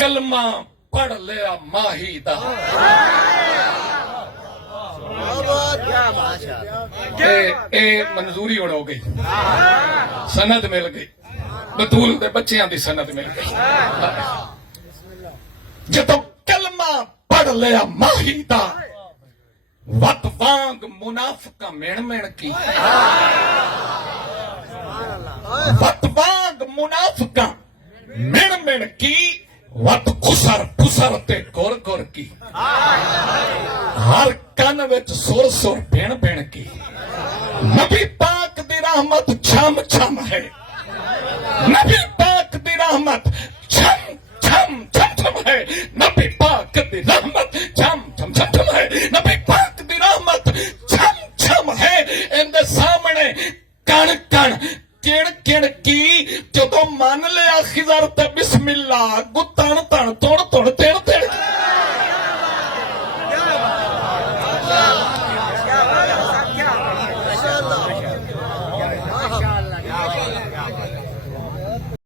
कलमा पढ़ लिया माही दा ए मंजूरी उड़ हो गई, सनद मिल गई, बतूल दे बच्चियां दी सनद मिल गई। जदों कलमा पढ़ लिया माही दा वत वांग मुनाफिका मिण मिण की, वत वांग मुनाफिका मिण मिण की, वत खुसर फुसर ते गुर गुर की, हर कन विच सुर सुर भिण भिण की। नबी पाक दी रहमत छम छम है, नबी पाक दी रहमत छम छम छम छम है, नबी पाक दी रहमत